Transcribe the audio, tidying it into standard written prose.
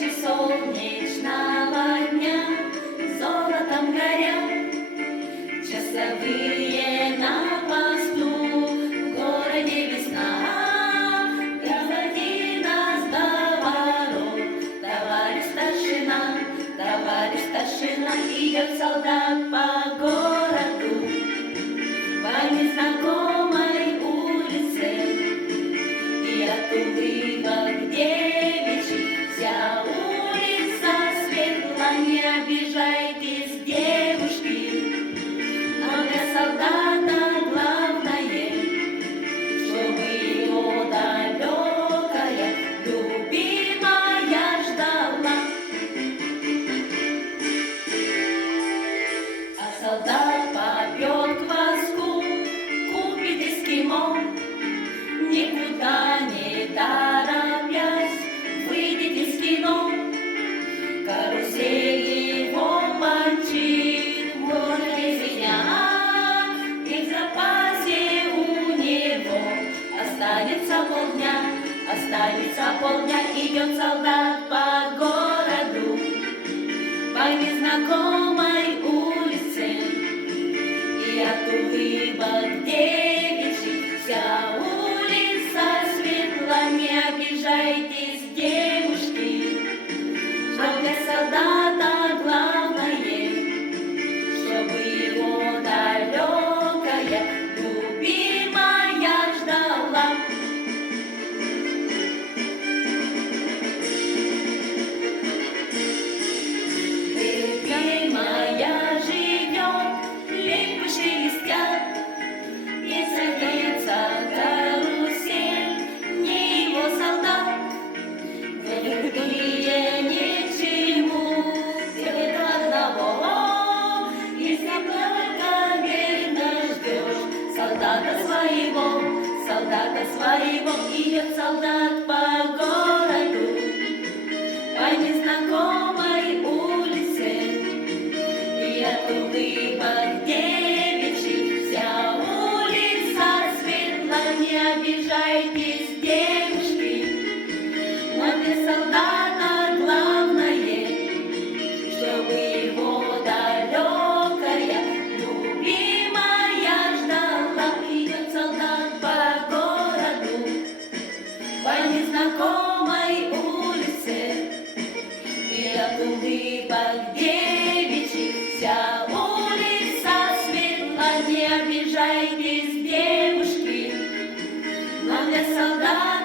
ночи солнечного дня золотом горят часовые на посту. В городе весна, проводи нас до ворот. Товарищ старшина, идет солдат по городу, по незнакомой улице, и от улыбок девичьих вся улица светла. Не обижайтесь, девушки, но для солдата главное, чтобы его далекая любимая ждала. А солдат попьет кваску, купит эскимо, никуда не торопясь, выйдет из кино. Карусель его мочит, в городе звеня, и в запасе у него останется полдня, идет солдат по городу, по незнакомой улице, и от улыбок девичьих вся улица светла. Не обижайтесь, девушки, а для солдата главное, чтобы его далекая любимая ждала. Любимая живет, липы шелестят, и садится карусель, не его солдат. В любви ни к чему, нет одного, если только верно ждешь солдата своего, идет солдат по городу, по незнакомой улице, и от улыбок девичьих вся улица светла. Не обижайтесь, девушки, но для солдата главное, чтобы его далекая любимая ждала. Идет солдат по городу, по незнакомой улице, и от улыбок девичьих вся улица светла. Не обижайтесь, девушки, но для солдата